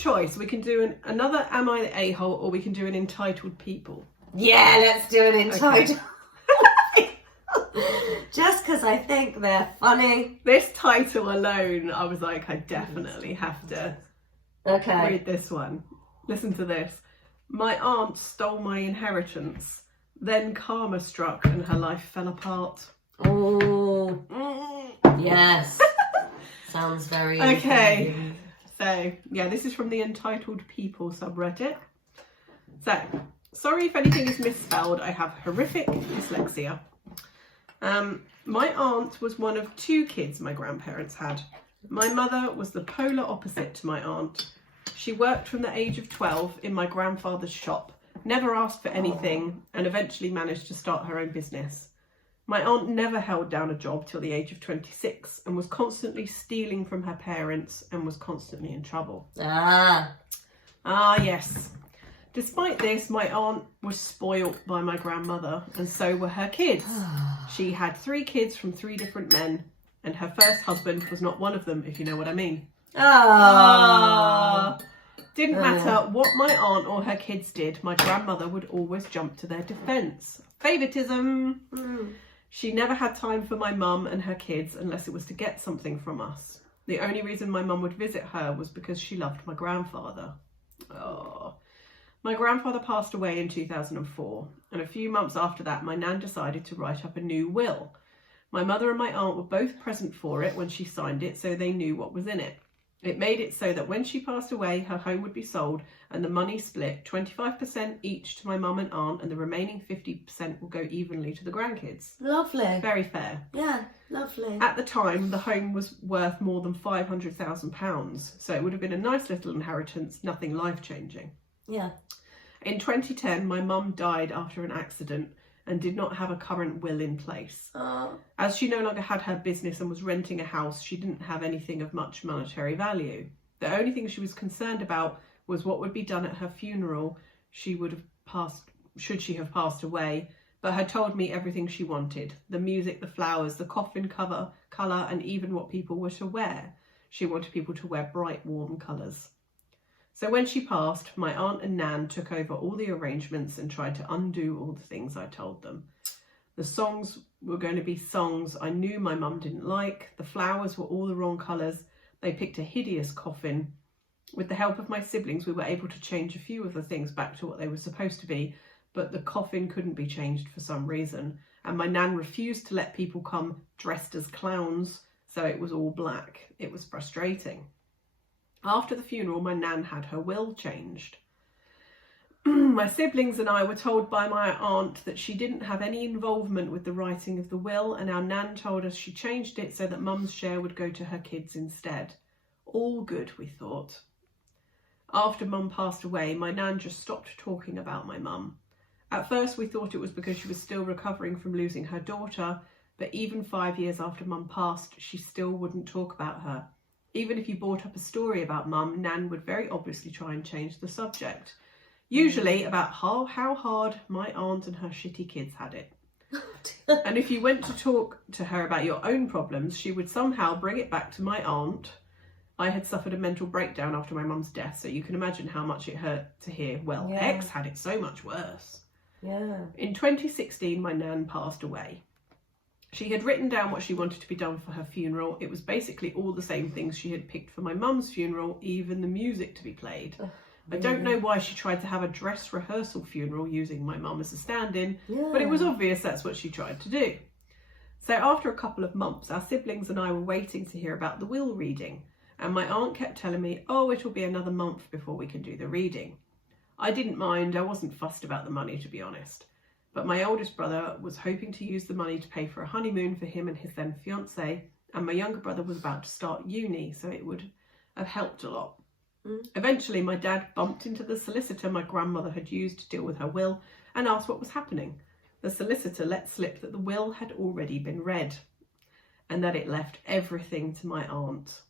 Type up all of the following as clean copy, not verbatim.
choice. We can do another Am I the A-hole, or we can do an Entitled People. Yeah, let's do an Entitled. Okay. Just because I think they're funny. This title alone, I was like, I definitely have to read this one. Listen to this. My aunt stole my inheritance. Then karma struck and her life fell apart. Oh, yes. Sounds very okay. So, yeah, this is from the Entitled People subreddit. So, sorry if anything is misspelled. I have horrific dyslexia. My aunt was one of 2 kids my grandparents had. My mother was the polar opposite to my aunt. She worked from the age of 12 in my grandfather's shop, never asked for anything, and eventually managed to start her own business. My aunt never held down a job till the age of 26 and was constantly stealing from her parents and was constantly in trouble. Ah, yes. Despite this, my aunt was spoilt by my grandmother, and so were her kids. She had 3 kids from 3 different men, and her first husband was not one of them, if you know what I mean. Didn't matter what my aunt or her kids did, my grandmother would always jump to their defence. Favouritism. She never had time for my mum and her kids unless it was to get something from us. The only reason my mum would visit her was because she loved my grandfather. My grandfather passed away in 2004, and a few months after that, my nan decided to write up a new will. My mother and my aunt were both present for it when she signed it, so they knew what was in it. It made it so that when she passed away, her home would be sold and the money split 25% each to my mum and aunt, and the remaining 50% will go evenly to the grandkids. Lovely. Very fair. Yeah, lovely. At the time, the home was worth more than £500,000, so it would have been a nice little inheritance, nothing life-changing. Yeah. In 2010, my mum died after an accident and did not have a current will in place. As she no longer had her business and was renting a house, she didn't have anything of much monetary value. The only thing she was concerned about was what would be done at her funeral. Should she have passed away, but had told me everything she wanted. The music, the flowers, the coffin colour, and even what people were to wear. She wanted people to wear bright, warm colours. So when she passed, my aunt and nan took over all the arrangements and tried to undo all the things I told them. The songs were going to be songs I knew my mum didn't like. The flowers were all the wrong colours. They picked a hideous coffin. With the help of my siblings, we were able to change a few of the things back to what they were supposed to be, but the coffin couldn't be changed for some reason. And my nan refused to let people come dressed as clowns, so it was all black. It was frustrating. After the funeral, my nan had her will changed. My siblings and I were told by my aunt that she didn't have any involvement with the writing of the will, and our nan told us she changed it so that mum's share would go to her kids instead. All good, we thought. After mum passed away, my nan just stopped talking about my mum. At first we thought it was because she was still recovering from losing her daughter, but even 5 years after mum passed, she still wouldn't talk about her. Even if you brought up a story about mum, nan would very obviously try and change the subject. Usually about how hard my aunt and her shitty kids had it. And if you went to talk to her about your own problems, she would somehow bring it back to my aunt. I had suffered a mental breakdown after my mum's death, so you can imagine how much it hurt to hear, well, X had it so much worse. Yeah. In 2016, my nan passed away. She had written down what she wanted to be done for her funeral. It was basically all the same things she had picked for my mum's funeral, even the music to be played. I don't know why she tried to have a dress rehearsal funeral using my mum as a stand-in, but it was obvious that's what she tried to do. So after a couple of months, our siblings and I were waiting to hear about the will reading, and my aunt kept telling me, oh, it'll be another month before we can do the reading. I didn't mind. I wasn't fussed about the money, to be honest. But my oldest brother was hoping to use the money to pay for a honeymoon for him and his then fiancée, and my younger brother was about to start uni, so it would have helped a lot. Eventually, my dad bumped into the solicitor my grandmother had used to deal with her will and asked what was happening. The solicitor let slip that the will had already been read and that it left everything to my aunt.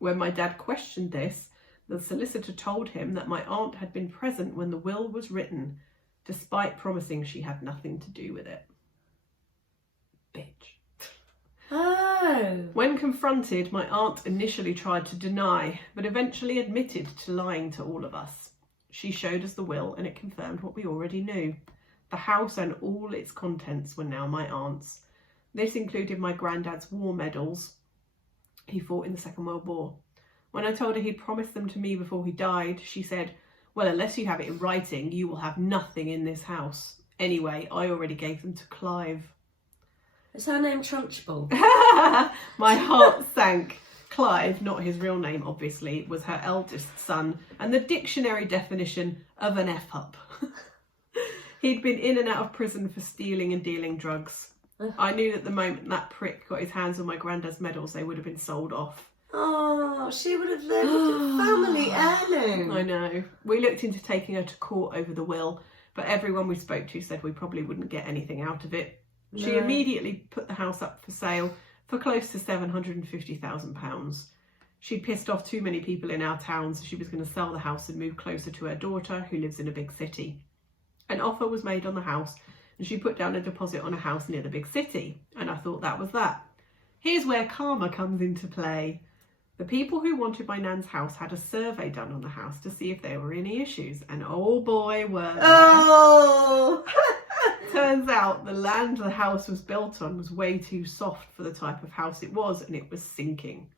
When my dad questioned this, the solicitor told him that my aunt had been present when the will was written, despite promising she had nothing to do with it. Bitch. Oh. No. When confronted, my aunt initially tried to deny, but eventually admitted to lying to all of us. She showed us the will and it confirmed what we already knew. The house and all its contents were now my aunt's. This included my granddad's war medals. He fought in the Second World War. When I told her he'd promised them to me before he died, she said, "Well, unless you have it in writing, you will have nothing in this house. Anyway, I already gave them to Clive." Is her name Trunchbull? My heart sank. Clive, not his real name obviously, was her eldest son and the dictionary definition of an F-up. He'd been in and out of prison for stealing and dealing drugs. I knew that the moment that prick got his hands on my granddad's medals, they would have been sold off. Oh, she would have lived a family heirloom. I know. We looked into taking her to court over the will, but everyone we spoke to said we probably wouldn't get anything out of it. No. She immediately put the house up for sale for close to £750,000. She'd pissed off too many people in our town, so she was going to sell the house and move closer to her daughter, who lives in a big city. An offer was made on the house, and she put down a deposit on a house near the big city, and I thought that was that. Here's where karma comes into play. The people who wanted my nan's house had a survey done on the house to see if there were any issues, and oh boy, were there. Oh! Turns out the land the house was built on was way too soft for the type of house it was, and it was sinking.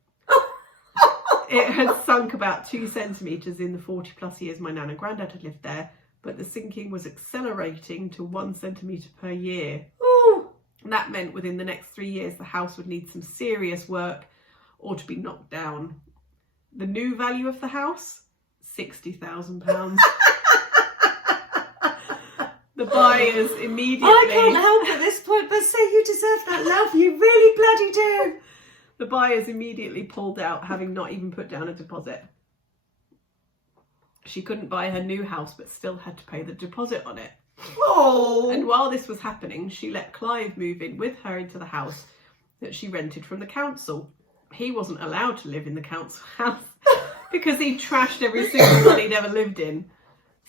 It had sunk about 2 centimetres in the 40 plus years my nan and granddad had lived there, but the sinking was accelerating to 1 centimetre per year. Ooh. That meant within the next 3 years the house would need some serious work or to be knocked down. The new value of the house? £60,000. The buyers immediately... I can't help at this point but say you deserve that love. You really bloody do. The buyers immediately pulled out, having not even put down a deposit. She couldn't buy her new house, but still had to pay the deposit on it. Oh. And while this was happening, she let Clive move in with her into the house that she rented from the council. He wasn't allowed to live in the council house because he trashed every single one he'd ever lived in.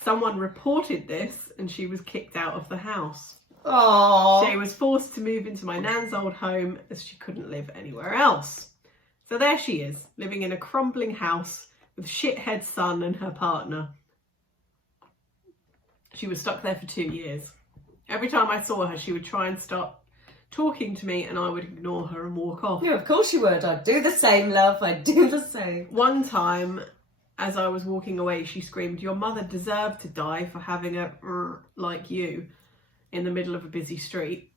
Someone reported this and she was kicked out of the house. Oh. She was forced to move into my nan's old home as she couldn't live anywhere else. So there she is, living in a crumbling house with shithead son and her partner. She was stuck there for 2 years. Every time I saw her, she would try and start talking to me and I would ignore her and walk off. Yeah, of course you would. I'd do the same, love. I'd do the same. One time, as I was walking away, she screamed, "Your mother deserved to die for having a like you," in the middle of a busy street.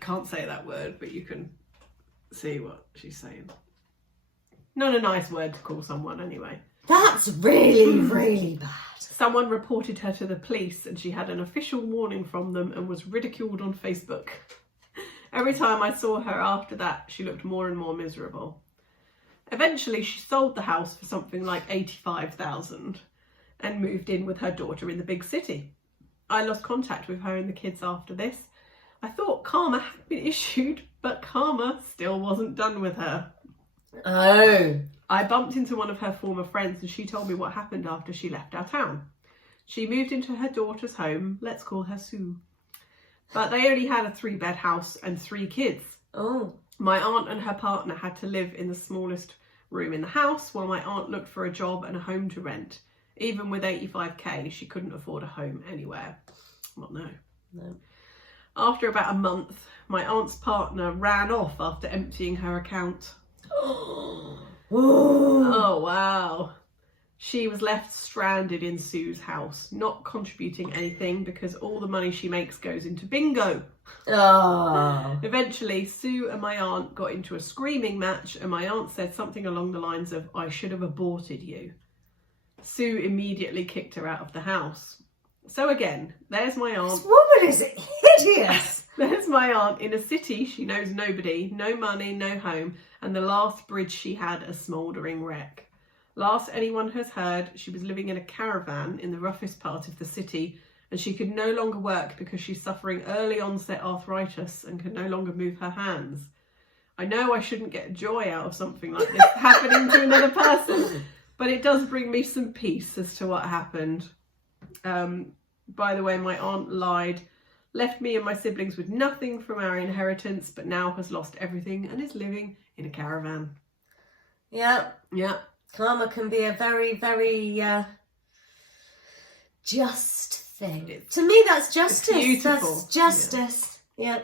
Can't say that word, but you can see what she's saying. Not a nice word to call someone anyway. That's really, really bad. Someone reported her to the police and she had an official warning from them and was ridiculed on Facebook. Every time I saw her after that, she looked more and more miserable. Eventually, she sold the house for something like $85,000 and moved in with her daughter in the big city. I lost contact with her and the kids after this. I thought karma had been issued, but karma still wasn't done with her. Oh. I bumped into one of her former friends and she told me what happened after she left our town. She moved into her daughter's home, let's call her Sue. But they only had a 3-bed house and 3 kids. Oh. My aunt and her partner had to live in the smallest room in the house while my aunt looked for a job and a home to rent. Even with 85k, she couldn't afford a home anywhere. Well, no. After about a month, my aunt's partner ran off after emptying her account. Oh, wow. She was left stranded in Sue's house, not contributing anything because all the money she makes goes into bingo. Oh. Eventually, Sue and my aunt got into a screaming match and my aunt said something along the lines of, "I should have aborted you." Sue immediately kicked her out of the house. So again, there's my aunt. This woman is hideous. There's my aunt in a city she knows nobody, no money, no home, and the last bridge she had a smouldering wreck. Last anyone has heard, she was living in a caravan in the roughest part of the city and she could no longer work because she's suffering early onset arthritis and can no longer move her hands. I know I shouldn't get joy out of something like this happening to another person, but it does bring me some peace as to what happened. By the way, my aunt lied left me and my siblings with nothing from our inheritance, but now has lost everything and is living in a caravan. Yeah. Yeah. Karma can be a very, very just thing. To me, that's justice. beautiful. That's justice. Yeah.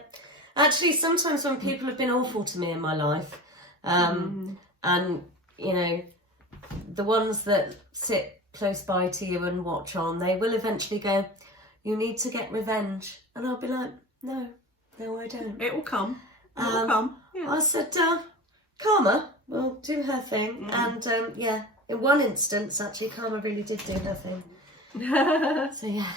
Actually, sometimes when people have been awful to me in my life, and, you know, the ones that sit close by to you and watch on, they will eventually go, you need to get revenge. And I'll be like, no, I don't. It will come. It will come. Yeah. I said, Karma will do her thing. And yeah, in one instance, actually, Karma really did do her thing. So yeah,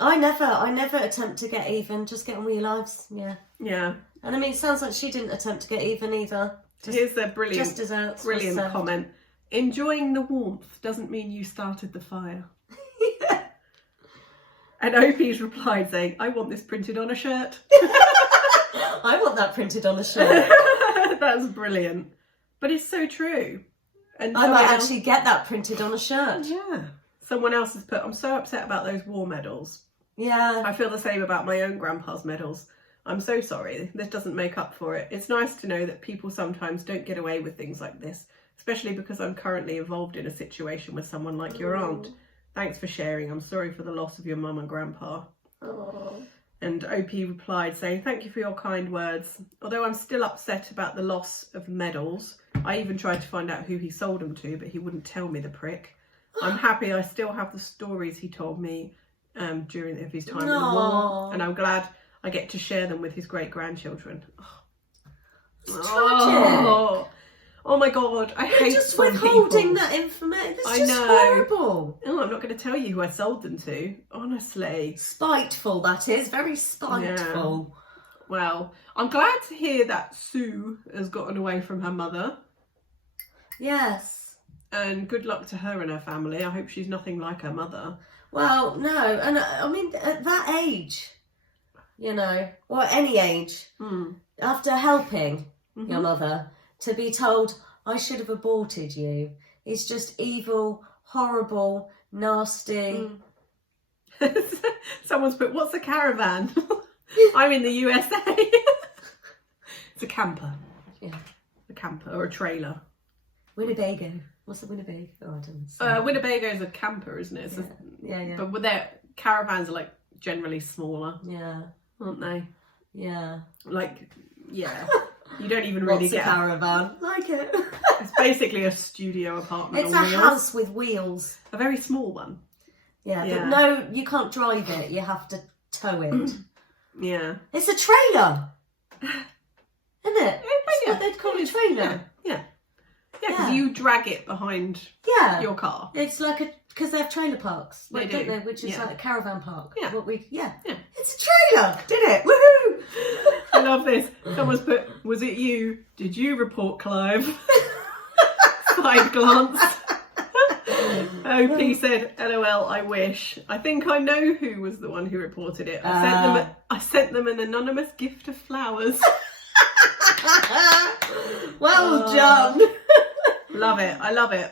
I never attempt to get even. Just get on with your lives. Yeah. Yeah. And I mean, it sounds like she didn't attempt to get even either. Here's a brilliant Brilliant comment. Enjoying the warmth doesn't mean you started the fire. Yeah. And OP's replied saying, I want this printed on a shirt. I want that printed on a shirt. That's brilliant. But it's so true. And I might actually get that printed on a shirt. Yeah. Someone else has put, I'm so upset about those war medals. Yeah. I feel the same about my own grandpa's medals. I'm so sorry. This doesn't make up for it. It's nice to know that people sometimes don't get away with things like this, especially because I'm currently involved in a situation with someone like your aunt. Thanks for sharing. I'm sorry for the loss of your mum and grandpa. Oh. And OP replied saying, thank you for your kind words. Although I'm still upset about the loss of medals, I even tried to find out who he sold them to, but he wouldn't tell me, the prick. I'm happy I still have the stories he told me during his time in the war, and I'm glad I get to share them with his great-grandchildren. Oh my God, I hate just some withholding people. that information. That's I just know. horrible. Oh, I'm not going to tell you who I sold them to, honestly. Spiteful, that is. Very spiteful. Well, I'm glad to hear that Sue has gotten away from her mother. Yes. And good luck to her and her family. I hope she's nothing like her mother. Well, no. And I mean, at that age, you know, or any age, after helping your mother, to be told, I should have aborted you, is just evil, horrible, nasty. Someone's put, what's a caravan? I'm in the USA. It's a camper. Yeah. A camper or a trailer. Winnebago. What's a Winnebago? Oh, I don't know. Winnebago is a camper, isn't it? It's Yeah. But with their caravans are like generally smaller, Yeah. aren't they? Yeah. Like, yeah. You don't even really What's get a caravan? Like it. It's basically a studio apartment It's on a wheels. house with wheels. A very small one. Yeah, Yeah. but no, you can't drive it. You have to tow it. Yeah. It's a trailer, isn't it? That's yeah. what they'd call a trailer. Yeah, because Yeah. you drag it behind Yeah. your car. It's like because they have trailer parks, They don't do. they? Which is Yeah. like a caravan park. Yeah. Yeah. Yeah. It's a trailer. Did it? Woohoo! I love this. Someone's put, was it you? Did you report Clive? Side glance. OP said, LOL, I wish. I think I know who was the one who reported it. I sent them an anonymous gift of flowers. Well done. Love it. I love it.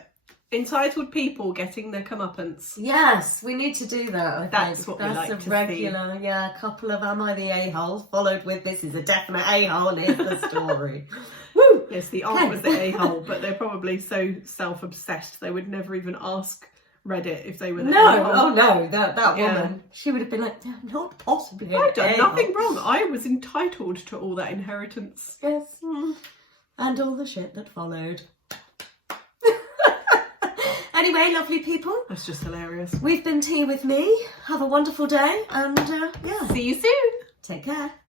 Entitled people getting their comeuppance. Yes, we need to do that. I think. That's what we That's like a to regular, yeah, couple of Am I the A-hole, followed with this is a definite A-hole and here's the story. Woo! Yes, the aunt was the a-hole, but they're probably so self-obsessed they would never even ask Reddit if they were the No, a-hole. oh no, that Yeah. woman, she would have been like, "No, not possibly. I've done an nothing a-hole." wrong. I was entitled to all that inheritance. Yes, and all the shit that followed. Anyway, lovely people, That's just hilarious. we've been Tea with Me. Have a wonderful day, and yeah, See you soon. take care.